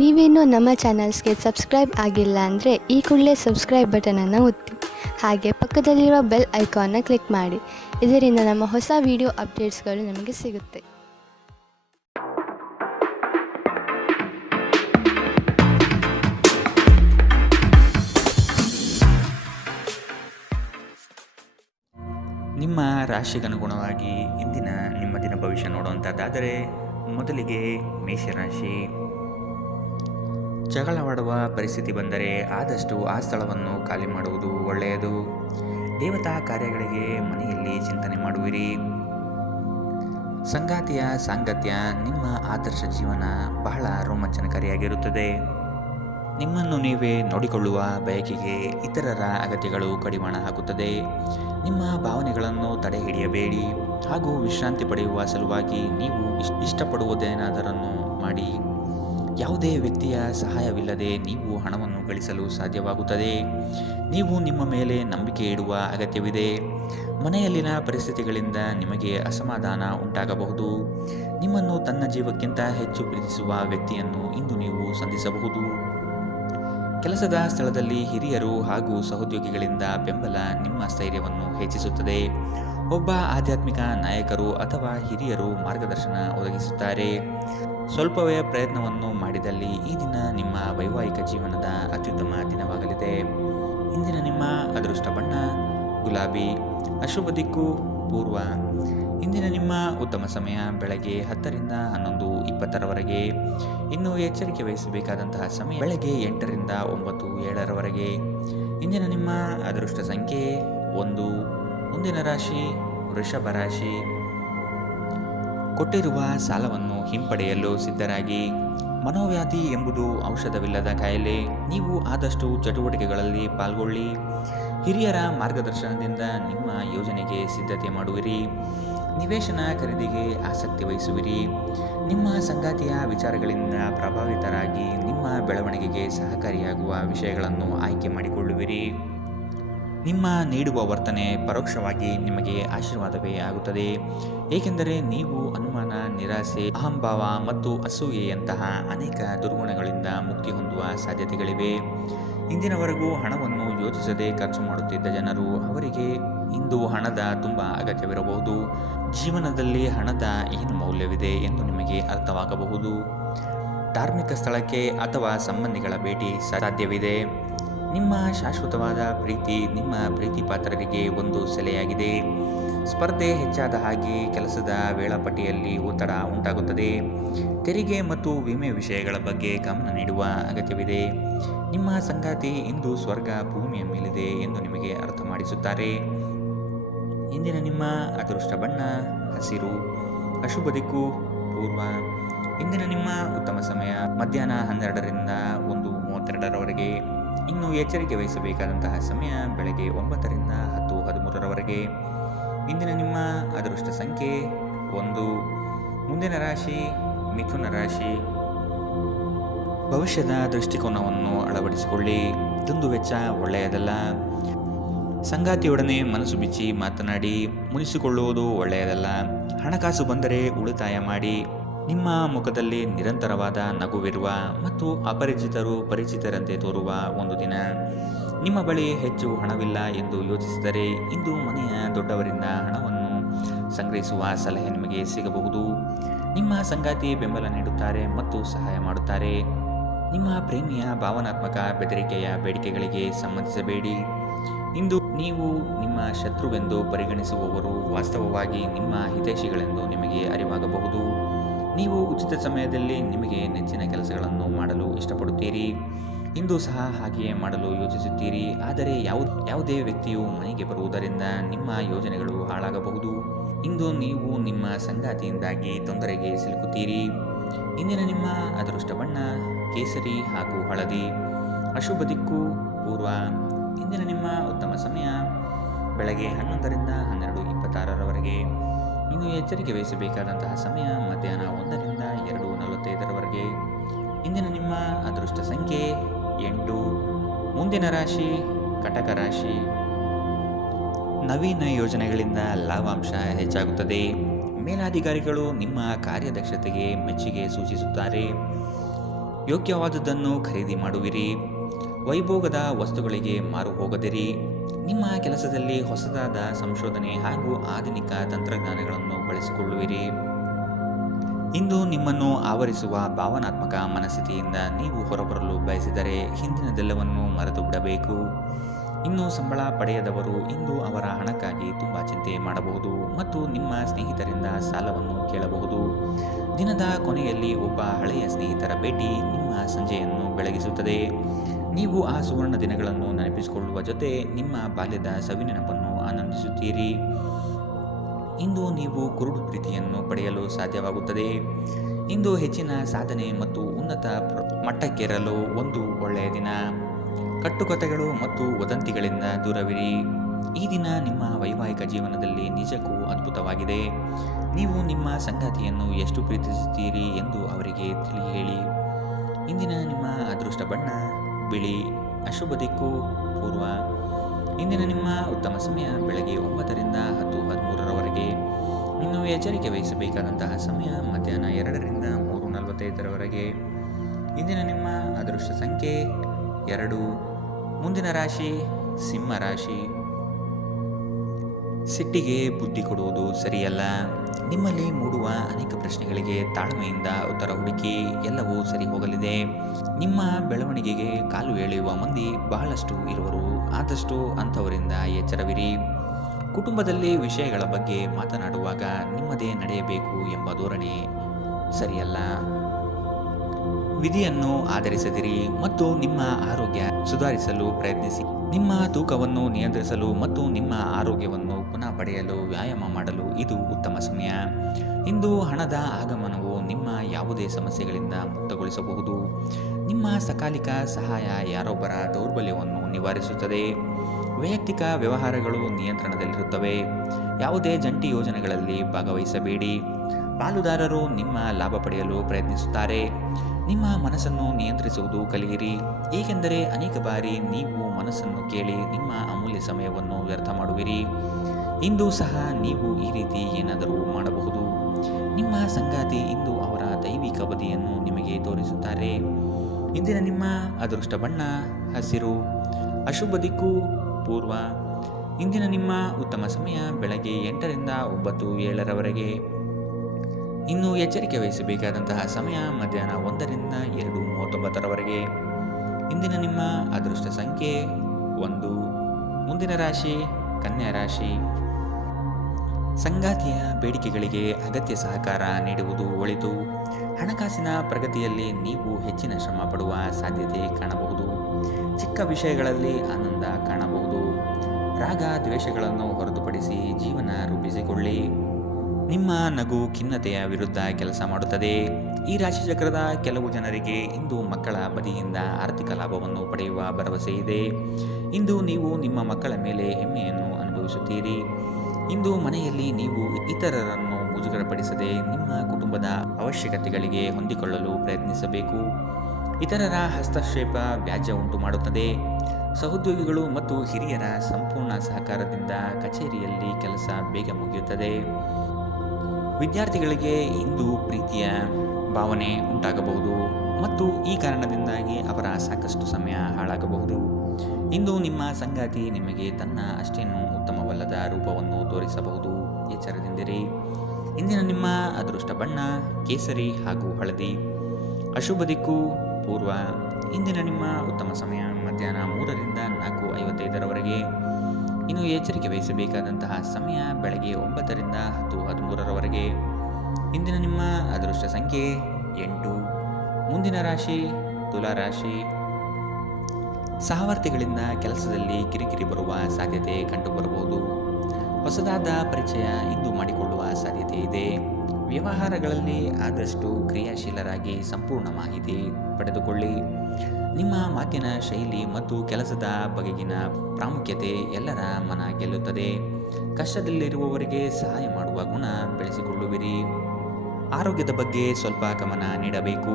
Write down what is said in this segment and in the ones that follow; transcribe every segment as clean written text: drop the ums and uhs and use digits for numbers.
ನೀವೇನೂ ನಮ್ಮ ಚಾನಲ್ಸ್ಗೆ ಸಬ್ಸ್ಕ್ರೈಬ್ ಆಗಿಲ್ಲ ಅಂದರೆ ಈ ಕೂಡಲೇ ಸಬ್ಸ್ಕ್ರೈಬ್ ಬಟನನ್ನು ಒತ್ತಿ, ಹಾಗೆ ಪಕ್ಕದಲ್ಲಿರುವ ಬೆಲ್ ಐಕಾನ್ನ ಕ್ಲಿಕ್ ಮಾಡಿ. ಇದರಿಂದ ನಮ್ಮ ಹೊಸ ವಿಡಿಯೋ ಅಪ್ಡೇಟ್ಸ್ಗಳು ನಿಮಗೆ ಸಿಗುತ್ತೆ. ನಿಮ್ಮ ರಾಶಿಗನುಗುಣವಾಗಿ ಇಂದಿನ ನಿಮ್ಮ ದಿನ ಭವಿಷ್ಯ ನೋಡುವಂಥದ್ದಾದರೆ, ಮೊದಲಿಗೆ ಮೇಷರಾಶಿ. ಜಗಳವಾಡುವ ಪರಿಸ್ಥಿತಿ ಬಂದರೆ ಆದಷ್ಟು ಆ ಸ್ಥಳವನ್ನು ಖಾಲಿ ಮಾಡುವುದು ಒಳ್ಳೆಯದು. ದೇವತಾ ಕಾರ್ಯಗಳಿಗೆ ಮನೆಯಲ್ಲಿ ಚಿಂತನೆ ಮಾಡುವಿರಿ. ಸಂಗಾತಿಯ ಸಾಂಗತ್ಯ ನಿಮ್ಮ ಆದರ್ಶ ಜೀವನ ಬಹಳ ರೋಮಾಂಚನಕಾರಿಯಾಗಿರುತ್ತದೆ. ನಿಮ್ಮನ್ನು ನೀವೇ ನೋಡಿಕೊಳ್ಳುವ ಬಯಕೆಗೆ ಇತರರ ಅಗತ್ಯಗಳು ಕಡಿವಾಣ ಹಾಕುತ್ತದೆ. ನಿಮ್ಮ ಭಾವನೆಗಳನ್ನು ತಡೆ ಹಿಡಿಯಬೇಡಿ ಹಾಗೂ ವಿಶ್ರಾಂತಿ ಪಡೆಯುವ ಸಲುವಾಗಿ ನೀವು ಇಷ್ಟಪಡುವುದೇನಾದರನ್ನು ಮಾಡಿ. ಯಾವುದೇ ವ್ಯಕ್ತಿಯ ಸಹಾಯವಿಲ್ಲದೆ ನೀವು ಹಣವನ್ನು ಗಳಿಸಲು ಸಾಧ್ಯವಾಗುತ್ತದೆ. ನೀವು ನಿಮ್ಮ ಮೇಲೆ ನಂಬಿಕೆ ಇಡುವ ಅಗತ್ಯವಿದೆ. ಮನೆಯಲ್ಲಿನ ಪರಿಸ್ಥಿತಿಗಳಿಂದ ನಿಮಗೆ ಅಸಮಾಧಾನ ಉಂಟಾಗಬಹುದು. ನಿಮ್ಮನ್ನು ತನ್ನ ಜೀವಕ್ಕಿಂತ ಹೆಚ್ಚು ಪ್ರೀತಿಸುವ ವ್ಯಕ್ತಿಯನ್ನು ಇಂದು ನೀವು ಸಂಧಿಸಬಹುದು. ಕೆಲಸದ ಸ್ಥಳದಲ್ಲಿ ಹಿರಿಯರು ಹಾಗೂ ಸಹೋದ್ಯೋಗಿಗಳಿಂದ ಬೆಂಬಲ ನಿಮ್ಮ ಸ್ಥೈರ್ಯವನ್ನು ಹೆಚ್ಚಿಸುತ್ತದೆ. ಒಬ್ಬ ಆಧ್ಯಾತ್ಮಿಕ ನಾಯಕರು ಅಥವಾ ಹಿರಿಯರು ಮಾರ್ಗದರ್ಶನ ಒದಗಿಸುತ್ತಾರೆ. ಸ್ವಲ್ಪವೇ ಪ್ರಯತ್ನವನ್ನು ಮಾಡಿದಲ್ಲಿ ಈ ದಿನ ನಿಮ್ಮ ವೈವಾಹಿಕ ಜೀವನದ ಅತ್ಯುತ್ತಮ ದಿನವಾಗಲಿದೆ. ಇಂದಿನ ನಿಮ್ಮ ಅದೃಷ್ಟ ಬಣ್ಣ ಗುಲಾಬಿ, ಅಶುಭ ದಿಕ್ಕು ಪೂರ್ವ. ಇಂದಿನ ನಿಮ್ಮ ಉತ್ತಮ ಸಮಯ ಬೆಳಗ್ಗೆ 10ರಿಂದ 11:20ರವರೆಗೆ. ಇನ್ನು ಎಚ್ಚರಿಕೆ ವಹಿಸಬೇಕಾದಂತಹ ಸಮಯ ಬೆಳಗ್ಗೆ 8ರಿಂದ 9:07ರವರೆಗೆ. ಇಂದಿನ ನಿಮ್ಮ ಅದೃಷ್ಟ ಸಂಖ್ಯೆ 1. ಮುಂದಿನ ರಾಶಿ ವೃಷಭ ರಾಶಿ. ಕೊಟ್ಟಿರುವ ಸಾಲವನ್ನು ಹಿಂಪಡೆಯಲು ಸಿದ್ಧರಾಗಿ. ಮನೋವ್ಯಾಧಿ ಎಂಬುದು ಔಷಧವಿಲ್ಲದ ಕಾಯಿಲೆ. ನೀವು ಆದಷ್ಟು ಚಟುವಟಿಕೆಗಳಲ್ಲಿ ಪಾಲ್ಗೊಳ್ಳಿ. ಹಿರಿಯರ ಮಾರ್ಗದರ್ಶನದಿಂದ ನಿಮ್ಮ ಯೋಜನೆಗೆ ಸಿದ್ಧತೆ ಮಾಡುವಿರಿ. ನಿವೇಶನ ಖರೀದಿಗೆ ಆಸಕ್ತಿ ವಹಿಸುವಿರಿ. ನಿಮ್ಮ ಸಂಗಾತಿಯ ವಿಚಾರಗಳಿಂದ ಪ್ರಭಾವಿತರಾಗಿ ನಿಮ್ಮ ಬೆಳವಣಿಗೆಗೆ ಸಹಕಾರಿಯಾಗುವ ವಿಷಯಗಳನ್ನು ಆಯ್ಕೆ ಮಾಡಿಕೊಳ್ಳುವಿರಿ. ನಿಮ್ಮ ನೀಡುವ ವರ್ತನೆ ಪರೋಕ್ಷವಾಗಿ ನಿಮಗೆ ಆಶೀರ್ವಾದವೇ ಆಗುತ್ತದೆ, ಏಕೆಂದರೆ ನೀವು ಅನುಮಾನ, ನಿರಾಸೆ, ಅಹಂಭಾವ ಮತ್ತು ಅಸೂಯೆಯಂತಹ ಅನೇಕ ದುರ್ಗುಣಗಳಿಂದ ಮುಕ್ತಿ ಹೊಂದುವ ಸಾಧ್ಯತೆಗಳಿವೆ. ಇಂದಿನವರೆಗೂ ಹಣವನ್ನು ಯೋಚಿಸದೆ ಖರ್ಚು ಮಾಡುತ್ತಿದ್ದ ಜನರು, ಅವರಿಗೆ ಇಂದು ಹಣದ ತುಂಬ ಅಗತ್ಯವಿರಬಹುದು. ಜೀವನದಲ್ಲಿ ಹಣದ ಏನು ಮೌಲ್ಯವಿದೆ ಎಂದು ನಿಮಗೆ ಅರ್ಥವಾಗಬಹುದು. ಧಾರ್ಮಿಕ ಸ್ಥಳಕ್ಕೆ ಅಥವಾ ಸಂಬಂಧಿಗಳ ಭೇಟಿ ಸಾಧ್ಯವಿದೆ. ನಿಮ್ಮ ಶಾಶ್ವತವಾದ ಪ್ರೀತಿ ನಿಮ್ಮ ಪ್ರೀತಿ ಪಾತ್ರರಿಗೆ ಒಂದು ಸೆಲೆಯಾಗಿದೆ. ಸ್ಪರ್ಧೆ ಹೆಚ್ಚಾದ ಹಾಗೆ ಕೆಲಸದ ವೇಳಾಪಟ್ಟಿಯಲ್ಲಿ ಒತ್ತಡ ಉಂಟಾಗುತ್ತದೆ. ತೆರಿಗೆ ಮತ್ತು ವಿಮೆ ವಿಷಯಗಳ ಬಗ್ಗೆ ಗಮನ ನೀಡುವ ಅಗತ್ಯವಿದೆ. ನಿಮ್ಮ ಸಂಗಾತಿ ಇಂದು ಸ್ವರ್ಗ ಭೂಮಿಯ ಮೇಲಿದೆ ಎಂದು ನಿಮಗೆ ಅರ್ಥ ಮಾಡಿಸುತ್ತಾರೆ. ಇಂದಿನ ನಿಮ್ಮ ಅದೃಷ್ಟ ಬಣ್ಣ ಹಸಿರು, ಅಶುಭ ದಿಕ್ಕು ಪೂರ್ವ. ಇಂದಿನ ನಿಮ್ಮ ಉತ್ತಮ ಸಮಯ ಮಧ್ಯಾಹ್ನ 12ರಿಂದ 1:32ರವರೆಗೆ. ಇನ್ನು ಎಚ್ಚರಿಕೆ ವಹಿಸಬೇಕಾದಂತಹ ಸಮಯ ಬೆಳಗ್ಗೆ 9ರಿಂದ 10:13ರವರೆಗೆ. ಇಂದಿನ ನಿಮ್ಮ ಅದೃಷ್ಟ ಸಂಖ್ಯೆ 1. ಮುಂದಿನ ರಾಶಿ ಮಿಥುನ ರಾಶಿ. ಭವಿಷ್ಯದ ದೃಷ್ಟಿಕೋನವನ್ನು ಅಳವಡಿಸಿಕೊಳ್ಳಿ. ದುಂದುವೆಚ್ಚ ಒಳ್ಳೆಯದಲ್ಲ. ಸಂಗಾತಿಯೊಡನೆ ಮನಸ್ಸು ಬಿಚ್ಚಿ ಮಾತನಾಡಿ. ಮುನಿಸಿಕೊಳ್ಳುವುದು ಒಳ್ಳೆಯದಲ್ಲ. ಹಣಕಾಸು ಬಂದರೆ ಉಳಿತಾಯ ಮಾಡಿ. ನಿಮ್ಮ ಮುಖದಲ್ಲಿ ನಿರಂತರವಾದ ನಗುವಿರುವ ಮತ್ತು ಅಪರಿಚಿತರು ಪರಿಚಿತರಂತೆ ತೋರುವ ಒಂದು ದಿನ. ನಿಮ್ಮ ಬಳಿ ಹೆಚ್ಚು ಹಣವಿಲ್ಲ ಎಂದು ಯೋಚಿಸಿದರೆ ಇಂದು ಮನೆಯ ದೊಡ್ಡವರಿಂದ ಹಣವನ್ನು ಸಂಗ್ರಹಿಸುವ ಸಲಹೆ ನಿಮಗೆ ಸಿಗಬಹುದು. ನಿಮ್ಮ ಸಂಗಾತಿ ಬೆಂಬಲ ನೀಡುತ್ತಾರೆ ಮತ್ತು ಸಹಾಯ ಮಾಡುತ್ತಾರೆ. ನಿಮ್ಮ ಪ್ರೇಮಿಯ ಭಾವನಾತ್ಮಕ ಬೆದರಿಕೆಯ ಬೇಡಿಕೆಗಳಿಗೆ ಸಂಬಂಧಿಸಬೇಡಿ. ಇಂದು ನೀವು ನಿಮ್ಮ ಶತ್ರುವೆಂದು ಪರಿಗಣಿಸುವವರು ವಾಸ್ತವವಾಗಿ ನಿಮ್ಮ ಹಿತೈಷಿಗಳೆಂದು ನಿಮಗೆ ಅರಿವಾಗಬಹುದು. ನೀವು ಉಚಿತ ಸಮಯದಲ್ಲಿ ನಿಮಗೆ ನೆಚ್ಚಿನ ಕೆಲಸಗಳನ್ನು ಮಾಡಲು ಇಷ್ಟಪಡುತ್ತೀರಿ. ಇಂದು ಸಹ ಹಾಗೆಯೇ ಮಾಡಲು ಯೋಚಿಸುತ್ತೀರಿ. ಆದರೆ ಯಾವುದೇ ವ್ಯಕ್ತಿಯು ಮನೆಗೆ ಬರುವುದರಿಂದ ನಿಮ್ಮ ಯೋಜನೆಗಳು ಹಾಳಾಗಬಹುದು. ಇಂದು ನೀವು ನಿಮ್ಮ ಸಂಗಾತಿಯಿಂದಾಗಿ ತೊಂದರೆಗೆ ಸಿಲುಕುತ್ತೀರಿ. ಇಂದಿನ ನಿಮ್ಮ ಅದೃಷ್ಟ ಬಣ್ಣ ಕೇಸರಿ ಹಾಗೂ ಹಳದಿ, ಅಶುಭ ದಿಕ್ಕು ಪೂರ್ವ. ಇಂದಿನ ನಿಮ್ಮ ಉತ್ತಮ ಸಮಯ ಬೆಳಗ್ಗೆ 11ರಿಂದ 12:26ರವರೆಗೆ. ಇನ್ನು ಎಚ್ಚರಿಕೆ ವಹಿಸಬೇಕಾದಂತಹ ಸಮಯ ಮಧ್ಯಾಹ್ನ 1ರಿಂದ 2:45ರವರೆಗೆ. ಇಂದಿನ ನಿಮ್ಮ ಅದೃಷ್ಟ ಸಂಖ್ಯೆ 8. ಮುಂದಿನ ರಾಶಿ ಕಟಕ ರಾಶಿ. ನವೀನ ಯೋಜನೆಗಳಿಂದ ಲಾಭಾಂಶ ಹೆಚ್ಚಾಗುತ್ತದೆ. ಮೇಲಾಧಿಕಾರಿಗಳು ನಿಮ್ಮ ಕಾರ್ಯದಕ್ಷತೆಗೆ ಮೆಚ್ಚುಗೆ ಸೂಚಿಸುತ್ತಾರೆ. ಯೋಗ್ಯವಾದುದನ್ನು ಖರೀದಿ ಮಾಡುವಿರಿ. ವೈಭೋಗದ ವಸ್ತುಗಳಿಗೆ ಮಾರು ಹೋಗದಿರಿ. ನಿಮ್ಮ ಕೆಲಸದಲ್ಲಿ ಹೊಸದಾದ ಸಂಶೋಧನೆ ಹಾಗೂ ಆಧುನಿಕ ತಂತ್ರಜ್ಞಾನಗಳನ್ನು ಬಳಸಿಕೊಳ್ಳುವಿರಿ. ಇಂದು ನಿಮ್ಮನ್ನು ಆವರಿಸುವ ಭಾವನಾತ್ಮಕ ಮನಸ್ಥಿತಿಯಿಂದ ನೀವು ಹೊರಬರಲು ಬಯಸಿದರೆ ಹಿಂದಿನದೆಲ್ಲವನ್ನು ಮರೆತು ಬಿಡಬೇಕು. ಇನ್ನು ಸಂಬಳ ಪಡೆಯದವರು ಇಂದು ಅವರ ಹಣಕ್ಕಾಗಿ ತುಂಬ ಚಿಂತೆ ಮಾಡಬಹುದು ಮತ್ತು ನಿಮ್ಮ ಸ್ನೇಹಿತರಿಂದ ಸಾಲವನ್ನು ಕೇಳಬಹುದು. ದಿನದ ಕೊನೆಯಲ್ಲಿ ಒಬ್ಬ ಹಳೆಯ ಸ್ನೇಹಿತರ ಭೇಟಿ ನಿಮ್ಮ ಸಂಜೆಯನ್ನು ಬೆಳಗಿಸುತ್ತದೆ. ನೀವು ಆ ಸುವರ್ಣ ದಿನಗಳನ್ನು ನೆನಪಿಸಿಕೊಳ್ಳುವ ಜೊತೆ ನಿಮ್ಮ ಬಾಲ್ಯದ ಸವಿನೆನಪನ್ನು ಆನಂದಿಸುತ್ತೀರಿ. ಇಂದು ನೀವು ಕುರುಡು ಪ್ರೀತಿಯನ್ನು ಪಡೆಯಲು ಸಾಧ್ಯವಾಗುತ್ತದೆ. ಇಂದು ಹೆಚ್ಚಿನ ಸಾಧನೆ ಮತ್ತು ಉನ್ನತ ಮಟ್ಟಕ್ಕೇರಲು ಒಂದು ಒಳ್ಳೆಯ ದಿನ. ಕಟ್ಟುಕತೆಗಳು ಮತ್ತು ವದಂತಿಗಳಿಂದ ದೂರವಿರಿ. ಈ ದಿನ ನಿಮ್ಮ ವೈವಾಹಿಕ ಜೀವನದಲ್ಲಿ ನಿಜಕ್ಕೂ ಅದ್ಭುತವಾಗಿದೆ. ನೀವು ನಿಮ್ಮ ಸಂಗಾತಿಯನ್ನು ಎಷ್ಟು ಪ್ರೀತಿಸುತ್ತೀರಿ ಎಂದು ಅವರಿಗೆ ತಿಳಿ ಹೇಳಿ. ಇಂದಿನ ನಿಮ್ಮ ಅದೃಷ್ಟ ಬಣ್ಣ ಬಿಳಿ. ಅಶುಭ ದಿಕ್ಕು ಪೂರ್ವ. ಇಂದಿನ ನಿಮ್ಮ ಉತ್ತಮ ಸಮಯ ಬೆಳಗ್ಗೆ 9ರಿಂದ 10:13ರವರೆಗೆ. ಇನ್ನು ಎಚ್ಚರಿಕೆ ವಹಿಸಬೇಕಾದಂತಹ ಸಮಯ ಮಧ್ಯಾಹ್ನ 2ರಿಂದ 3:45ರವರೆಗೆ. ಇಂದಿನ ನಿಮ್ಮ ಅದೃಷ್ಟ ಸಂಖ್ಯೆ 2. ಮುಂದಿನ ರಾಶಿ ಸಿಂಹ ರಾಶಿ. ಸಿಟ್ಟಿಗೆ ಬುದ್ಧಿ ಕೊಡುವುದು ಸರಿಯಲ್ಲ. ನಿಮ್ಮಲ್ಲಿ ಮೂಡುವ ಅನೇಕ ಪ್ರಶ್ನೆಗಳಿಗೆ ತಾಳ್ಮೆಯಿಂದ ಉತ್ತರ ಹುಡುಕಿ. ಎಲ್ಲವೂ ಸರಿ ಹೋಗಲಿದೆ. ನಿಮ್ಮ ಬೆಳವಣಿಗೆಗೆ ಕಾಲು ಎಳೆಯುವ ಮಂದಿ ಬಹಳಷ್ಟು ಇರುವರು. ಆದಷ್ಟು ಅಂಥವರಿಂದ ಎಚ್ಚರವಿರಿ. ಕುಟುಂಬದಲ್ಲಿ ವಿಷಯಗಳ ಬಗ್ಗೆ ಮಾತನಾಡುವಾಗ ನಿಮ್ಮದೇ ನಡೆಯಬೇಕು ಎಂಬ ಧೋರಣೆ ಸರಿಯಲ್ಲ. ವಿಧಿಯನ್ನು ಆಧರಿಸದಿರಿ ಮತ್ತು ನಿಮ್ಮ ಆರೋಗ್ಯ ಸುಧಾರಿಸಲು ಪ್ರಯತ್ನಿಸಿ. ನಿಮ್ಮ ತೂಕವನ್ನು ನಿಯಂತ್ರಿಸಲು ಮತ್ತು ನಿಮ್ಮ ಆರೋಗ್ಯವನ್ನು ಪುನಃ ಪಡೆಯಲು ವ್ಯಾಯಾಮ ಮಾಡಲು ಇದು ಉತ್ತಮ ಸಮಯ. ಇಂದು ಹಣದ ಆಗಮನವು ನಿಮ್ಮ ಯಾವುದೇ ಸಮಸ್ಯೆಗಳಿಂದ ಮುಕ್ತಗೊಳಿಸಬಹುದು. ನಿಮ್ಮ ಸಕಾಲಿಕ ಸಹಾಯ ಯಾರೊಬ್ಬರ ದೌರ್ಬಲ್ಯವನ್ನು ನಿವಾರಿಸುತ್ತದೆ. ವೈಯಕ್ತಿಕ ವ್ಯವಹಾರಗಳು ನಿಯಂತ್ರಣದಲ್ಲಿರುತ್ತವೆ. ಯಾವುದೇ ಜಂಟಿ ಯೋಜನೆಗಳಲ್ಲಿ ಭಾಗವಹಿಸಬೇಡಿ. ಪಾಲುದಾರರು ನಿಮ್ಮ ಲಾಭ ಪಡೆಯಲು ಪ್ರಯತ್ನಿಸುತ್ತಾರೆ. ನಿಮ್ಮ ಮನಸ್ಸನ್ನು ನಿಯಂತ್ರಿಸುವುದು ಕಲಿಯಿರಿ, ಏಕೆಂದರೆ ಅನೇಕ ಬಾರಿ ನೀವು ಮನಸ್ಸನ್ನು ಕೇಳಿ ನಿಮ್ಮ ಅಮೂಲ್ಯ ಸಮಯವನ್ನು ವ್ಯರ್ಥ ಮಾಡುವಿರಿ. ಇಂದು ಸಹ ನೀವು ಈ ರೀತಿ ಏನಾದರೂ ಮಾಡಬಹುದು. ನಿಮ್ಮ ಸಂಗಾತಿ ಇಂದು ಅವರ ದೈವಿಕ ಬದಿಯನ್ನು ನಿಮಗೆ ತೋರಿಸುತ್ತಾರೆ. ಇಂದಿನ ನಿಮ್ಮ ಅದೃಷ್ಟ ಬಣ್ಣ ಹಸಿರು. ಅಶುಭ ದಿಕ್ಕು ಪೂರ್ವ. ಇಂದಿನ ನಿಮ್ಮ ಉತ್ತಮ ಸಮಯ ಬೆಳಗ್ಗೆ 8ರಿಂದ 9:07ರವರೆಗೆ. ಇನ್ನು ಎಚ್ಚರಿಕೆ ವಹಿಸಬೇಕಾದಂತಹ ಸಮಯ ಮಧ್ಯಾಹ್ನ 1ರಿಂದ 2:39ರವರೆಗೆ. ಇಂದಿನ ನಿಮ್ಮ ಅದೃಷ್ಟ ಸಂಖ್ಯೆ 1. ಮುಂದಿನ ರಾಶಿ ಕನ್ಯಾ ರಾಶಿ. ಸಂಗಾತಿಯ ಬೇಡಿಕೆಗಳಿಗೆ ಅಗತ್ಯ ಸಹಕಾರ ನೀಡುವುದು ಒಳಿತು. ಹಣಕಾಸಿನ ಪ್ರಗತಿಯಲ್ಲಿ ನೀವು ಹೆಚ್ಚಿನ ಶ್ರಮ ಪಡುವ ಸಾಧ್ಯತೆ ಕಾಣಬಹುದು. ಚಿಕ್ಕ ವಿಷಯಗಳಲ್ಲಿ ಆನಂದ ಕಾಣಬಹುದು. ರಾಗ ದ್ವೇಷಗಳನ್ನು ಹೊರತುಪಡಿಸಿ ಜೀವನ ರೂಪಿಸಿಕೊಳ್ಳಿ. ನಿಮ್ಮ ನಗು ಖಿನ್ನತೆಯ ವಿರುದ್ಧ ಕೆಲಸ ಮಾಡುತ್ತದೆ. ಈ ರಾಶಿಚಕ್ರದ ಕೆಲವು ಜನರಿಗೆ ಇಂದು ಮಕ್ಕಳ ಬದಿಯಿಂದ ಆರ್ಥಿಕ ಲಾಭವನ್ನು ಪಡೆಯುವ ಭರವಸೆ ಇದೆ. ಇಂದು ನೀವು ನಿಮ್ಮ ಮಕ್ಕಳ ಮೇಲೆ ಹೆಮ್ಮೆಯನ್ನು ಅನುಭವಿಸುತ್ತೀರಿ. ಇಂದು ಮನೆಯಲ್ಲಿ ನೀವು ಇತರರನ್ನು ಮುಜುಗರಪಡಿಸದೆ ನಿಮ್ಮ ಕುಟುಂಬದ ಅವಶ್ಯಕತೆಗಳಿಗೆ ಹೊಂದಿಕೊಳ್ಳಲು ಪ್ರಯತ್ನಿಸಬೇಕು. ಇತರರ ಹಸ್ತಕ್ಷೇಪ ವ್ಯಾಜ್ಯ ಉಂಟು ಮಾಡುತ್ತದೆ. ಸಹೋದ್ಯೋಗಿಗಳು ಮತ್ತು ಹಿರಿಯರ ಸಂಪೂರ್ಣ ಸಹಕಾರದಿಂದ ಕಚೇರಿಯಲ್ಲಿ ಕೆಲಸ ಬೇಗ ಮುಗಿಯುತ್ತದೆ. ವಿದ್ಯಾರ್ಥಿಗಳಿಗೆ ಇಂದು ಪ್ರೀತಿಯ ಭಾವನೆ ಉಂಟಾಗಬಹುದು ಮತ್ತು ಈ ಕಾರಣದಿಂದಾಗಿ ಅವರ ಸಾಕಷ್ಟು ಸಮಯ ಹಾಳಾಗಬಹುದು. ಇಂದು ನಿಮ್ಮ ಸಂಗಾತಿ ನಿಮಗೆ ತನ್ನ ಅಷ್ಟೇನೂ ಉತ್ತಮವಲ್ಲದ ರೂಪವನ್ನು ತೋರಿಸಬಹುದು. ಎಚ್ಚರದಿಂದಿರಿ. ಇಂದಿನ ನಿಮ್ಮ ಅದೃಷ್ಟ ಬಣ್ಣ ಕೇಸರಿ ಹಾಗೂ ಹಳದಿ. ಅಶುಭ ದಿಕ್ಕು ಪೂರ್ವ. ಇಂದಿನ ನಿಮ್ಮ ಉತ್ತಮ ಸಮಯ ಮಧ್ಯಾಹ್ನ 3ರಿಂದ 4:55ರವರೆಗೆ. ಇನ್ನು ಎಚ್ಚರಿಕೆ ವಹಿಸಬೇಕಾದಂತಹ ಸಮಯ ಬೆಳಗ್ಗೆ 9ರಿಂದ 10:13ರವರೆಗೆ. ಇಂದಿನ ನಿಮ್ಮ ಅದೃಷ್ಟ ಸಂಖ್ಯೆ 8. ಮುಂದಿನ ರಾಶಿ ತುಲಾ ರಾಶಿ. ಸಹವರ್ತಿಗಳಿಂದ ಕೆಲಸದಲ್ಲಿ ಕಿರಿಕಿರಿ ಬರುವ ಸಾಧ್ಯತೆ ಕಂಡುಬರಬಹುದು. ಹೊಸದಾದ ಪರಿಚಯ ಇಂದು ಮಾಡಿಕೊಳ್ಳುವ ಸಾಧ್ಯತೆ ಇದೆ. ವ್ಯವಹಾರಗಳಲ್ಲಿ ಆದಷ್ಟು ಕ್ರಿಯಾಶೀಲರಾಗಿ ಸಂಪೂರ್ಣ ಮಾಹಿತಿ ಪಡೆದುಕೊಳ್ಳಿ. ನಿಮ್ಮ ಮಾತಿನ ಶೈಲಿ ಮತ್ತು ಕೆಲಸದ ಬಗೆಗಿನ ಪ್ರಾಮುಖ್ಯತೆ ಎಲ್ಲರ ಮನ ಗೆಲ್ಲುತ್ತದೆ. ಕಷ್ಟದಲ್ಲಿರುವವರಿಗೆ ಸಹಾಯ ಮಾಡುವ ಗುಣ ಬೆಳೆಸಿಕೊಳ್ಳುವಿರಿ. ಆರೋಗ್ಯದ ಬಗ್ಗೆ ಸ್ವಲ್ಪ ಗಮನ ನೀಡಬೇಕು.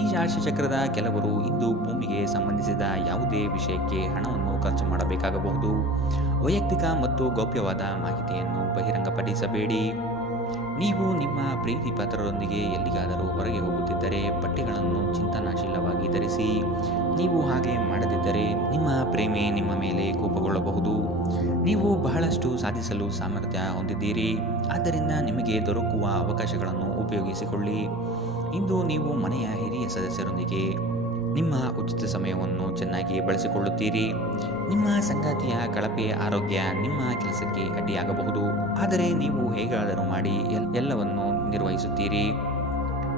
ಈ ರಾಶಿಚಕ್ರದ ಕೆಲವರು ಇಂದು ಭೂಮಿಗೆ ಸಂಬಂಧಿಸಿದ ಯಾವುದೇ ವಿಷಯಕ್ಕೆ ಹಣವನ್ನು ಖರ್ಚು ಮಾಡಬೇಕಾಗಬಹುದು. ವೈಯಕ್ತಿಕ ಮತ್ತು ಗೌಪ್ಯವಾದ ಮಾಹಿತಿಯನ್ನು ಬಹಿರಂಗಪಡಿಸಬೇಡಿ. ನೀವು ನಿಮ್ಮ ಪ್ರೀತಿ ಪಾತ್ರರೊಂದಿಗೆ ಎಲ್ಲಿಗಾದರೂ ಹೊರಗೆ ಹೋಗುತ್ತಿದ್ದರೆ ಬಟ್ಟೆಗಳನ್ನು ಚಿಂತನಾಶೀಲವಾಗಿ ಧರಿಸಿ. ನೀವು ಹಾಗೆ ಮಾಡದಿದ್ದರೆ ನಿಮ್ಮ ಪ್ರೇಮಿ ನಿಮ್ಮ ಮೇಲೆ ಕೋಪಗೊಳ್ಳಬಹುದು. ನೀವು ಬಹಳಷ್ಟು ಸಾಧಿಸಲು ಸಾಮರ್ಥ್ಯ ಹೊಂದಿದ್ದೀರಿ, ಆದ್ದರಿಂದ ನಿಮಗೆ ದೊರಕುವ ಅವಕಾಶಗಳನ್ನು ಉಪಯೋಗಿಸಿಕೊಳ್ಳಿ. ಇಂದು ನೀವು ಮನೆಯ ಹಿರಿಯ ಸದಸ್ಯರೊಂದಿಗೆ ನಿಮ್ಮ ಉಚಿತ ಸಮಯವನ್ನು ಚೆನ್ನಾಗಿ ಬಳಸಿಕೊಳ್ಳುತ್ತೀರಿ. ನಿಮ್ಮ ಸಂಗಾತಿಯ ಕಳಪೆ ಆರೋಗ್ಯ ನಿಮ್ಮ ಕೆಲಸಕ್ಕೆ ಅಡ್ಡಿಯಾಗಬಹುದು, ಆದರೆ ನೀವು ಹೇಗಾದರೂ ಮಾಡಿ ಎಲ್ಲವನ್ನು ನಿರ್ವಹಿಸುತ್ತೀರಿ.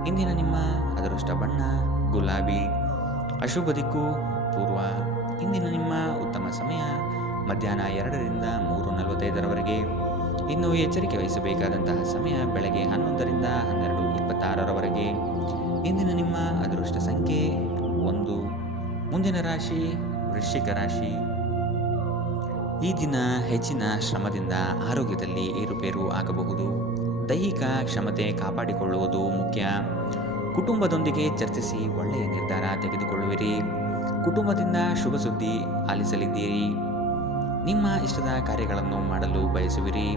ಇಂದಿನ ನಿಮ್ಮ ಅದೃಷ್ಟ ಬಣ್ಣ ಗುಲಾಬಿ. ಅಶುಭ ದಿಕ್ಕು ಪೂರ್ವ. ಇಂದಿನ ನಿಮ್ಮ ಉತ್ತಮ ಸಮಯ ಮಧ್ಯಾಹ್ನ 2ರಿಂದ 3:45ರವರೆಗೆ. ಇನ್ನು ಎಚ್ಚರಿಕೆ ವಹಿಸಬೇಕಾದಂತಹ ಸಮಯ ಬೆಳಗ್ಗೆ 11ರಿಂದ 12:26ರವರೆಗೆ. ಇಂದಿನ ನಿಮ್ಮ ಅದೃಷ್ಟ ಸಂಖ್ಯೆ 1. ಮುಂದಿನ ರಾಶಿ ವೃಶ್ಚಿಕ ರಾಶಿ. ಈ ದಿನ ಹೆಚ್ಚಿನ ಶ್ರಮದಿಂದ ಆರೋಗ್ಯದಲ್ಲಿ ಏರುಪೇರು ಆಗಬಹುದು. ದೈಹಿಕ ಕ್ಷಮತೆ ಕಾಪಾಡಿಕೊಳ್ಳುವುದು ಮುಖ್ಯ. ಕುಟುಂಬದೊಂದಿಗೆ ಚರ್ಚಿಸಿ ಒಳ್ಳೆಯ ನಿರ್ಧಾರ ತೆಗೆದುಕೊಳ್ಳುವಿರಿ. ಕುಟುಂಬದಿಂದ ಶುಭ ಸುದ್ದಿ ಆಲಿಸಲಿದ್ದೀರಿ. ನಿಮ್ಮ ಇಷ್ಟದ ಕಾರ್ಯಗಳನ್ನು ಮಾಡಲು ಬಯಸುವಿರಿ.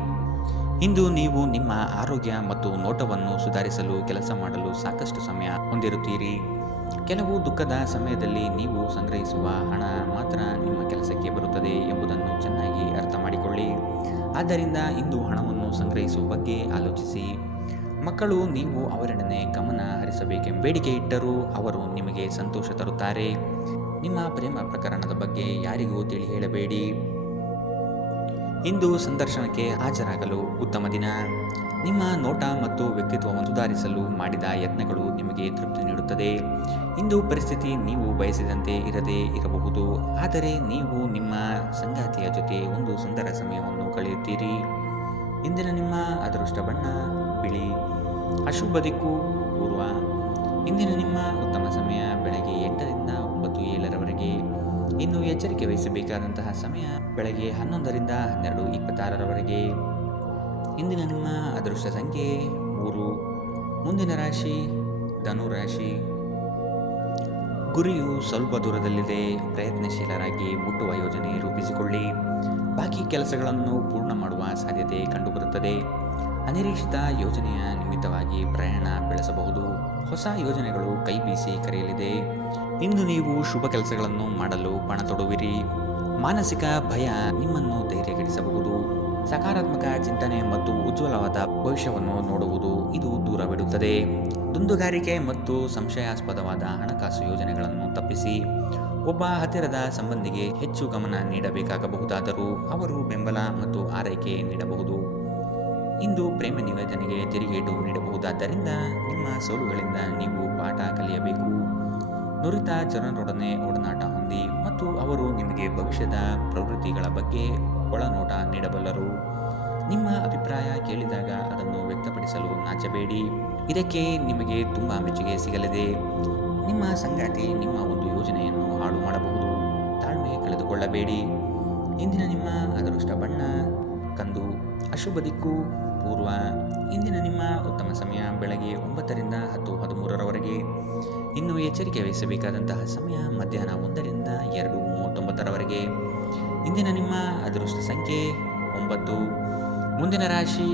ಇಂದು ನೀವು ನಿಮ್ಮ ಆರೋಗ್ಯ ಮತ್ತು ನೋಟವನ್ನು ಸುಧಾರಿಸಲು ಕೆಲಸ ಮಾಡಲು ಸಾಕಷ್ಟು ಸಮಯ ಹೊಂದಿರುತ್ತೀರಿ. ಕೆಲವು ದುಃಖದ ಸಮಯದಲ್ಲಿ ನೀವು ಸಂಗ್ರಹಿಸುವ ಹಣ ಮಾತ್ರ ನಿಮ್ಮ ಕೆಲಸಕ್ಕೆ ಬರುತ್ತದೆ ಎಂಬುದನ್ನು ಚೆನ್ನಾಗಿ ಅರ್ಥ ಮಾಡಿಕೊಳ್ಳಿ. ಆದ್ದರಿಂದ ಇಂದು ಹಣವನ್ನು ಸಂಗ್ರಹಿಸುವ ಬಗ್ಗೆ ಆಲೋಚಿಸಿ. ಮಕ್ಕಳು ನೀವು ಅವರೊಡನೆ ಗಮನ ಹರಿಸಬೇಕೆಂಬ ಬೇಡಿಕೆ ಇಟ್ಟರೂ ಅವರು ನಿಮಗೆ ಸಂತೋಷ ತರುತ್ತಾರೆ. ನಿಮ್ಮ ಪ್ರೇಮ ಪ್ರಕರಣದ ಬಗ್ಗೆ ಯಾರಿಗೂ ತಿಳಿ ಹೇಳಬೇಡಿ. ಇಂದು ಸಂದರ್ಶನಕ್ಕೆ ಹಾಜರಾಗಲು ಉತ್ತಮ ದಿನ. ನಿಮ್ಮ ನೋಟ ಮತ್ತು ವ್ಯಕ್ತಿತ್ವವನ್ನು ಸುಧಾರಿಸಲು ಮಾಡಿದ ಯತ್ನಗಳು ನಿಮಗೆ ತೃಪ್ತಿ ನೀಡುತ್ತದೆ. ಇಂದು ಪರಿಸ್ಥಿತಿ ನೀವು ಬಯಸಿದಂತೆ ಇರದೇ ಇರಬಹುದು, ಆದರೆ ನೀವು ನಿಮ್ಮ ಸಂಗಾತಿಯ ಜೊತೆ ಒಂದು ಸುಂದರ ಸಮಯವನ್ನು ಕಳೆಯುತ್ತೀರಿ. ಇಂದಿನ ನಿಮ್ಮ ಅದೃಷ್ಟ ಬಣ್ಣ ಬಿಳಿ. ಅಶುಭ ದಿಕ್ಕು ಪೂರ್ವ. ಇಂದಿನ ನಿಮ್ಮ ಉತ್ತಮ ಸಮಯ ಬೆಳಗ್ಗೆ 8ರಿಂದ 9:07ರವರೆಗೆ. ಇನ್ನು ಎಚ್ಚರಿಕೆ ವಹಿಸಬೇಕಾದಂತಹ ಸಮಯ ಬೆಳಗ್ಗೆ 11ರಿಂದ 12:26ರವರೆಗೆ. ಇಂದಿನ ನಿಮ್ಮ ಅದೃಷ್ಟ ಸಂಖ್ಯೆ 3. ಮುಂದಿನ ರಾಶಿ ಧನು ರಾಶಿ. ಗುರಿಯು ಸ್ವಲ್ಪ ದೂರದಲ್ಲಿದೆ. ಪ್ರಯತ್ನಶೀಲರಾಗಿ ಮುಟ್ಟುವ ಯೋಜನೆ ರೂಪಿಸಿಕೊಳ್ಳಿ. ಬಾಕಿ ಕೆಲಸಗಳನ್ನು ಪೂರ್ಣ ಮಾಡುವ ಸಾಧ್ಯತೆ ಕಂಡುಬರುತ್ತದೆ. ಅನಿರೀಕ್ಷಿತ ಯೋಜನೆಯ ನಿಮಿತ್ತವಾಗಿ ಪ್ರಯಾಣ ಬೆಳೆಸಬಹುದು. ಹೊಸ ಯೋಜನೆಗಳು ಕೈ ಬೀಸಿ ಕರೆಯಲಿದೆ. ಇಂದು ನೀವು ಶುಭ ಕೆಲಸಗಳನ್ನು ಮಾಡಲು ಪಣ ತೊಡುವಿರಿ. ಮಾನಸಿಕ ಭಯ ನಿಮ್ಮನ್ನು ಧೈರ್ಯಗೆಡಿಸಬಹುದು. ಸಕಾರಾತ್ಮಕ ಚಿಂತನೆ ಮತ್ತು ಉಜ್ವಲವಾದ ಭವಿಷ್ಯವನ್ನು ನೋಡುವುದು ಇದು ದೂರವಿಡುತ್ತದೆ. ದುಂದುಗಾರಿಕೆ ಮತ್ತು ಸಂಶಯಾಸ್ಪದವಾದ ಹಣಕಾಸು ಯೋಜನೆಗಳನ್ನು ತಪ್ಪಿಸಿ. ಒಬ್ಬ ಹತ್ತಿರದ ಸಂಬಂಧಿಗೆ ಹೆಚ್ಚು ಗಮನ ನೀಡಬೇಕಾಗಬಹುದಾದರೂ ಅವರು ಬೆಂಬಲ ಮತ್ತು ಆರೈಕೆ ನೀಡಬಹುದು. ಇಂದು ಪ್ರೇಮ ನಿವೇದನೆಗೆ ತಿರುಗೇಟು ನೀಡಬಹುದಾದ್ದರಿಂದ ನಿಮ್ಮ ಸೋಲುಗಳಿಂದ ನೀವು ಪಾಠ ಕಲಿಯಬೇಕು. ನುರಿತ ಜನರೊಡನೆ ಒಡನಾಟ ಹೊಂದಿ ಮತ್ತು ಅವರು ನಿಮಗೆ ಭವಿಷ್ಯದ ಪ್ರವೃತ್ತಿಗಳ ಬಗ್ಗೆ ಒಳನೋಟ ನೀಡಬಲ್ಲರು. ನಿಮ್ಮ ಅಭಿಪ್ರಾಯ ಕೇಳಿದಾಗ ಅದನ್ನು ವ್ಯಕ್ತಪಡಿಸಲು ನಾಚಬೇಡಿ. ಇದಕ್ಕೆ ನಿಮಗೆ ತುಂಬ ಮೆಚ್ಚುಗೆ ಸಿಗಲಿದೆ. ನಿಮ್ಮ ಸಂಗಾತಿ ನಿಮ್ಮ ಒಂದು ಯೋಜನೆಯನ್ನು ಹಾಳು ಮಾಡಬಹುದು. ತಾಳ್ಮೆ ಕಳೆದುಕೊಳ್ಳಬೇಡಿ. ಇಂದಿನ ನಿಮ್ಮ ಅದೃಷ್ಟ ಬಣ್ಣ ಕಂದು. ಅಶುಭ ದಿಕ್ಕು ಪೂರ್ವ. ಇಂದಿನ ನಿಮ್ಮ ಉತ್ತಮ ಸಮಯ ಬೆಳಗ್ಗೆ 9ರಿಂದ 10:13ರವರೆಗೆ. ಇನ್ನು ಎಚ್ಚರಿಕೆ ವಹಿಸಬೇಕಾದಂತಹ ಸಮಯ ಮಧ್ಯಾಹ್ನ 1ರಿಂದ 2:39ರವರೆಗೆ. ಇಂದಿನ ನಿಮ್ಮ ಅದೃಷ್ಟ ಸಂಖ್ಯೆ 9. ಮುಂದಿನ ರಾಶಿ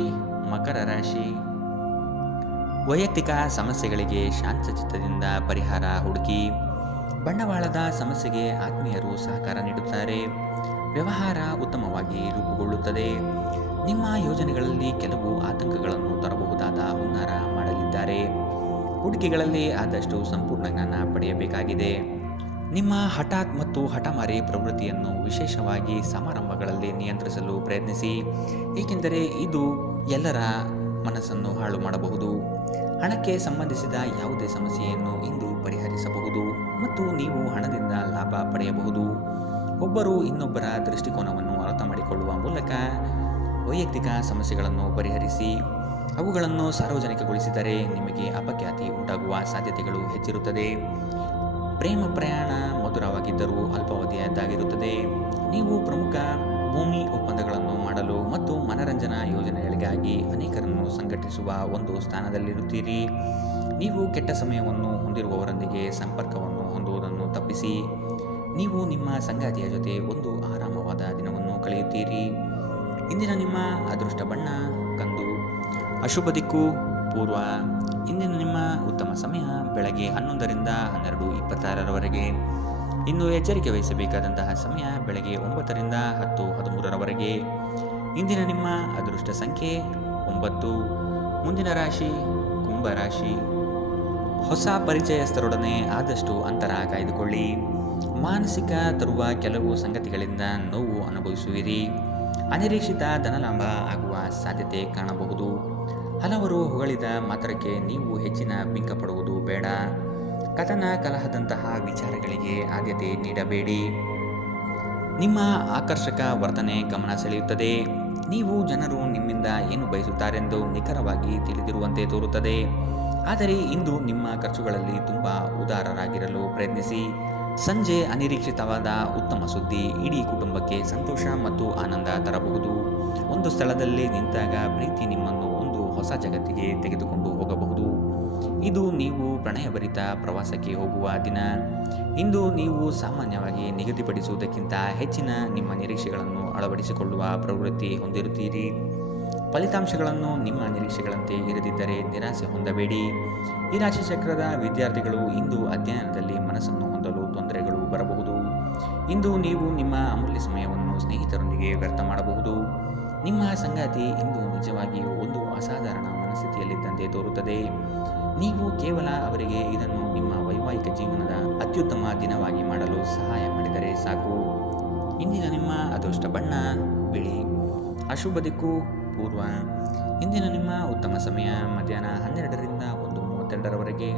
ಮಕರ ರಾಶಿ. ವೈಯಕ್ತಿಕ ಸಮಸ್ಯೆಗಳಿಗೆ ಶಾಂತಚಿತ್ತದಿಂದ ಪರಿಹಾರ ಹುಡುಕಿ. ಬಂಡವಾಳದ ಸಮಸ್ಯೆಗೆ ಆತ್ಮೀಯರು ಸಹಕಾರ ನೀಡುತ್ತಾರೆ. ವ್ಯವಹಾರ ಉತ್ತಮವಾಗಿ ರೂಪುಗೊಳ್ಳುತ್ತದೆ. ನಿಮ್ಮ ಯೋಜನೆಗಳಲ್ಲಿ ಕೆಲವು ಆತಂಕಗಳನ್ನು ತರಬಹುದಾದ ಹುನ್ನಾರ ಮಾಡಲಿದ್ದಾರೆ. ಹೂಡಿಕೆಗಳಲ್ಲಿ ಆದಷ್ಟು ಸಂಪೂರ್ಣ ಜ್ಞಾನ ಪಡೆಯಬೇಕಾಗಿದೆ. ನಿಮ್ಮ ಹಠಾತ್ ಮತ್ತು ಹಠಮಾರಿ ಪ್ರವೃತ್ತಿಯನ್ನು ವಿಶೇಷವಾಗಿ ಸಮಾರಂಭಗಳಲ್ಲಿ ನಿಯಂತ್ರಿಸಲು ಪ್ರಯತ್ನಿಸಿ, ಏಕೆಂದರೆ ಇದು ಎಲ್ಲರ ಮನಸ್ಸನ್ನು ಹಾಳು ಮಾಡಬಹುದು. ಹಣಕ್ಕೆ ಸಂಬಂಧಿಸಿದ ಯಾವುದೇ ಸಮಸ್ಯೆಯನ್ನು ಇಂದು ಪರಿಹರಿಸಬಹುದು ಮತ್ತು ನೀವು ಹಣದಿಂದ ಲಾಭ ಪಡೆಯಬಹುದು. ಒಬ್ಬರು ಇನ್ನೊಬ್ಬರ ದೃಷ್ಟಿಕೋನವನ್ನು ಅರ್ಥ ಮಾಡಿಕೊಳ್ಳುವ ಮೂಲಕ ವೈಯಕ್ತಿಕ ಸಮಸ್ಯೆಗಳನ್ನು ಪರಿಹರಿಸಿ. ಅವುಗಳನ್ನು ಸಾರ್ವಜನಿಕಗೊಳಿಸಿದರೆ ನಿಮಗೆ ಅಪಖ್ಯಾತಿ ಉಂಟಾಗುವ ಸಾಧ್ಯತೆಗಳು ಹೆಚ್ಚಿರುತ್ತದೆ. ಪ್ರೇಮ ಪ್ರಯಾಣ ಮಧುರವಾಗಿದ್ದರೂ ಅಲ್ಪಾವಧಿಯದ್ದಾಗಿರುತ್ತದೆ. ನೀವು ಪ್ರಮುಖ ಭೂಮಿ ಒಪ್ಪಂದಗಳನ್ನು ಮಾಡಲು ಮತ್ತು ಮನರಂಜನಾ ಯೋಜನೆಗಳಿಗಾಗಿ ಅನೇಕರನ್ನು ಸಂಘಟಿಸುವ ಒಂದು ಸ್ಥಾನದಲ್ಲಿರುತ್ತೀರಿ. ನೀವು ಕೆಟ್ಟ ಸಮಯವನ್ನು ಹೊಂದಿರುವವರೊಂದಿಗೆ ಸಂಪರ್ಕವನ್ನು ಹೊಂದುವುದನ್ನು ತಪ್ಪಿಸಿ. ನೀವು ನಿಮ್ಮ ಸಂಗಾತಿಯ ಜೊತೆ ಒಂದು ಆರಾಮವಾದ ದಿನವನ್ನು ಕಳೆಯುತ್ತೀರಿ. ಇಂದಿನ ನಿಮ್ಮ ಅದೃಷ್ಟ ಬಣ್ಣ ಕಂದು. ಅಶುಭ ದಿಕ್ಕು ಪೂರ್ವ. ಇಂದಿನ ನಿಮ್ಮ ಉತ್ತಮ ಸಮಯ ಬೆಳಗ್ಗೆ 11ರಿಂದ 12:26ರವರೆಗೆ. ಇನ್ನು ಎಚ್ಚರಿಕೆ ವಹಿಸಬೇಕಾದಂತಹ ಸಮಯ ಬೆಳಗ್ಗೆ 9ರಿಂದ 10:13ರವರೆಗೆ. ಇಂದಿನ ನಿಮ್ಮ ಅದೃಷ್ಟ ಸಂಖ್ಯೆ 9. ಮುಂದಿನ ರಾಶಿ ಕುಂಭರಾಶಿ. ಹೊಸ ಪರಿಚಯಸ್ಥರೊಡನೆ ಆದಷ್ಟು ಅಂತರ ಕಾಯ್ದುಕೊಳ್ಳಿ. ಮಾನಸಿಕ ತರುವ ಕೆಲವು ಸಂಗತಿಗಳಿಂದ ನೋವು ಅನುಭವಿಸುವಿರಿ. ಅನಿರೀಕ್ಷಿತ ಧನಲಾಭ ಆಗುವ ಸಾಧ್ಯತೆ ಕಾಣಬಹುದು. ಹಲವರು ಹೊಗಳಿದ ಮಾತ್ರಕ್ಕೆ ನೀವು ಹೆಚ್ಚಿನ ಬಿಂಕ ಪಡುವುದು ಬೇಡ. ಕಥನ ಕಲಹದಂತಹ ವಿಚಾರಗಳಿಗೆ ಆದ್ಯತೆ ನೀಡಬೇಡಿ. ನಿಮ್ಮ ಆಕರ್ಷಕ ವರ್ತನೆ ಗಮನ ಸೆಳೆಯುತ್ತದೆ. ನೀವು ಜನರು ನಿಮ್ಮಿಂದ ಏನು ಬಯಸುತ್ತಾರೆಂದು ನಿಖರವಾಗಿ ತಿಳಿದಿರುವಂತೆ ತೋರುತ್ತದೆ. ಆದರೆ ಇಂದು ನಿಮ್ಮ ಖರ್ಚುಗಳಲ್ಲಿ ತುಂಬ ಉದಾರರಾಗಿರಲು ಪ್ರಯತ್ನಿಸಿ. ಸಂಜೆ ಅನಿರೀಕ್ಷಿತವಾದ ಉತ್ತಮ ಸುದ್ದಿ ಇಡೀ ಕುಟುಂಬಕ್ಕೆ ಸಂತೋಷ ಮತ್ತು ಆನಂದ ತರಬಹುದು. ಒಂದು ಸ್ಥಳದಲ್ಲಿ ನಿಂತಾಗ ಪ್ರೀತಿ ನಿಮ್ಮನ್ನು ಒಂದು ಹೊಸ ಜಗತ್ತಿಗೆ ತೆಗೆದುಕೊಂಡು ಹೋಗಬಹುದು. ಇದು ನೀವು ಪ್ರಣಯಭರಿತ ಪ್ರವಾಸಕ್ಕೆ ಹೋಗುವ ದಿನ. ಇಂದು ನೀವು ಸಾಮಾನ್ಯವಾಗಿ ನಿಗದಿಪಡಿಸುವುದಕ್ಕಿಂತ ಹೆಚ್ಚಿನ ನಿಮ್ಮ ನಿರೀಕ್ಷೆಗಳನ್ನು ಅಳವಡಿಸಿಕೊಳ್ಳುವ ಪ್ರವೃತ್ತಿ ಹೊಂದಿರುತ್ತೀರಿ. ಫಲಿತಾಂಶಗಳನ್ನು ನಿಮ್ಮ ನಿರೀಕ್ಷೆಗಳಂತೆ ಇರದಿದ್ದರೆ ನಿರಾಸೆ ಹೊಂದಬೇಡಿ. ಈ ರಾಶಿ ಚಕ್ರದ ವಿದ್ಯಾರ್ಥಿಗಳು ಇಂದು ಅಧ್ಯಯನದಲ್ಲಿ ಮನಸ್ಸನ್ನು ಹೊಂದಲು ತೊಂದರೆಗಳು ಬರಬಹುದು. ಇಂದು ನೀವು ನಿಮ್ಮ ಅಮೂಲ್ಯ ಸಮಯವನ್ನು ಸ್ನೇಹಿತರೊಂದಿಗೆ ವ್ಯರ್ಥ ಮಾಡಬಹುದು. ನಿಮ್ಮ ಸಂಗಾತಿ ಇಂದು ನಿಜವಾಗಿಯೂ ಒಂದು ಅಸಾಧಾರಣ ಮನಸ್ಥಿತಿಯಲ್ಲಿದ್ದಂತೆ ತೋರುತ್ತದೆ. ನೀವು ಕೇವಲ ಅವರಿಗೆ ಇದನ್ನು ನಿಮ್ಮ ವೈವಾಹಿಕ ಜೀವನದ ಅತ್ಯುತ್ತಮ ದಿನವಾಗಿ ಮಾಡಲು ಸಹಾಯ ಮಾಡಿದರೆ ಸಾಕು. ಇಂದಿನ ನಿಮ್ಮ ಅದೃಷ್ಟ ಬಣ್ಣ ಬಿಳಿ. ಅಶುಭ ದಿಕ್ಕು ಪೂರ್ವ. ಇಂದಿನ ನಿಮ್ಮ ಉತ್ತಮ ಸಮಯ ಮಧ್ಯಾಹ್ನ 12ರಿಂದ 1:32ರವರೆಗೆ.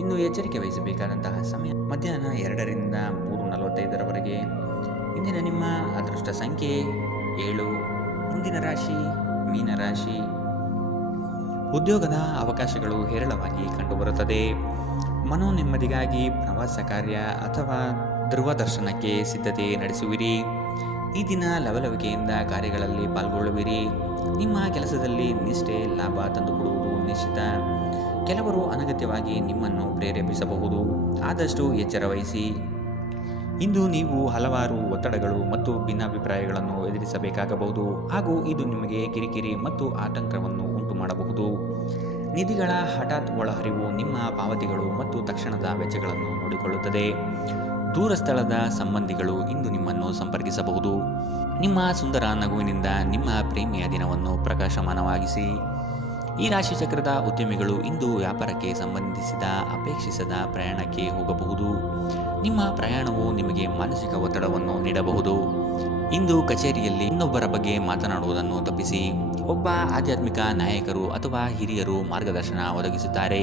ಇನ್ನು ಎಚ್ಚರಿಕೆ ವಹಿಸಬೇಕಾದಂತಹ ಸಮಯ ಮಧ್ಯಾಹ್ನ 2ರಿಂದ 3:45ರವರೆಗೆ. ಇಂದಿನ ನಿಮ್ಮ ಅದೃಷ್ಟ ಸಂಖ್ಯೆ 7. ಮುಂದಿನ ರಾಶಿ ಮೀನರಾಶಿ. ಉದ್ಯೋಗದ ಅವಕಾಶಗಳು ಹೇರಳವಾಗಿ ಕಂಡುಬರುತ್ತದೆ. ಮನೋನೆಮ್ಮದಿಗಾಗಿ ಪ್ರವಾಸ ಕಾರ್ಯ ಅಥವಾ ಧ್ರುವದರ್ಶನಕ್ಕೆ ಸಿದ್ಧತೆ ನಡೆಸುವಿರಿ. ಈ ದಿನ ಲವಲವಿಕೆಯಿಂದ ಕಾರ್ಯಗಳಲ್ಲಿ ಪಾಲ್ಗೊಳ್ಳುವಿರಿ. ನಿಮ್ಮ ಕೆಲಸದಲ್ಲಿ ನಿಷ್ಠೆ ಲಾಭ ತಂದುಕೊಡುವುದು ನಿಶ್ಚಿತ. ಕೆಲವರು ಅನಗತ್ಯವಾಗಿ ನಿಮ್ಮನ್ನು ಪ್ರೇರೇಪಿಸಬಹುದು. ಆದಷ್ಟು ಎಚ್ಚರ ವಹಿಸಿ. ಇಂದು ನೀವು ಹಲವಾರು ಒತ್ತಡಗಳು ಮತ್ತು ಭಿನ್ನಾಭಿಪ್ರಾಯಗಳನ್ನು ಎದುರಿಸಬೇಕಾಗಬಹುದು ಹಾಗೂ ಇದು ನಿಮಗೆ ಕಿರಿಕಿರಿ ಮತ್ತು ಆತಂಕವನ್ನು ಉಂಟು ಮಾಡಬಹುದು. ನಿಧಿಗಳ ಹಠಾತ್ ಒಳಹರಿವು ನಿಮ್ಮ ಪಾವತಿಗಳು ಮತ್ತು ತಕ್ಷಣದ ವೆಚ್ಚಗಳನ್ನು ನೋಡಿಕೊಳ್ಳುತ್ತದೆ. ದೂರ ಸ್ಥಳದ ಸಂಬಂಧಿಗಳು ಇಂದು ನಿಮ್ಮನ್ನು ಸಂಪರ್ಕಿಸಬಹುದು. ನಿಮ್ಮ ಸುಂದರ ನಗುವಿನಿಂದ ನಿಮ್ಮ ಪ್ರೇಮಿಯ ದಿನವನ್ನು ಪ್ರಕಾಶಮಾನವಾಗಿಸಿ. ಈ ರಾಶಿ ಚಕ್ರದ ಉದ್ಯಮಿಗಳು ಇಂದು ವ್ಯಾಪಾರಕ್ಕೆ ಸಂಬಂಧಿಸಿದ ಅಪೇಕ್ಷಿಸದ ಪ್ರಯಾಣಕ್ಕೆ ಹೋಗಬಹುದು. ನಿಮ್ಮ ಪ್ರಯಾಣವು ನಿಮಗೆ ಮಾನಸಿಕ ಒತ್ತಡವನ್ನು ನೀಡಬಹುದು. ಇಂದು ಕಚೇರಿಯಲ್ಲಿ ಇನ್ನೊಬ್ಬರ ಬಗ್ಗೆ ಮಾತನಾಡುವುದನ್ನು ತಪ್ಪಿಸಿ. ಒಬ್ಬ ಆಧ್ಯಾತ್ಮಿಕ ನಾಯಕರು ಅಥವಾ ಹಿರಿಯರು ಮಾರ್ಗದರ್ಶನ ಒದಗಿಸುತ್ತಾರೆ.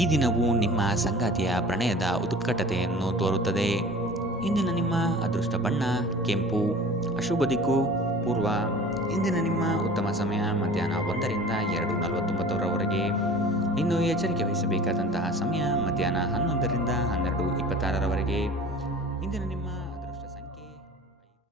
ಈ ದಿನವು ನಿಮ್ಮ ಸಂಗಾತಿಯ ಪ್ರಣಯದ ಉತ್ಕಟತೆಯನ್ನು ತೋರುತ್ತದೆ. ಇಂದಿನ ನಿಮ್ಮ ಅದೃಷ್ಟ ಬಣ್ಣ ಕೆಂಪು. ಅಶುಭ ದಿಕ್ಕು ಪೂರ್ವ. ಇಂದಿನ ನಿಮ್ಮ ಉತ್ತಮ ಸಮಯ ಮಧ್ಯಾಹ್ನ 1ರಿಂದ 2:49ರವರೆಗೆ. ಇನ್ನು ಎಚ್ಚರಿಕೆ ವಹಿಸಬೇಕಾದಂತಹ ಸಮಯ ಮಧ್ಯಾಹ್ನ 11ರಿಂದ 12:26ರವರೆಗೆ.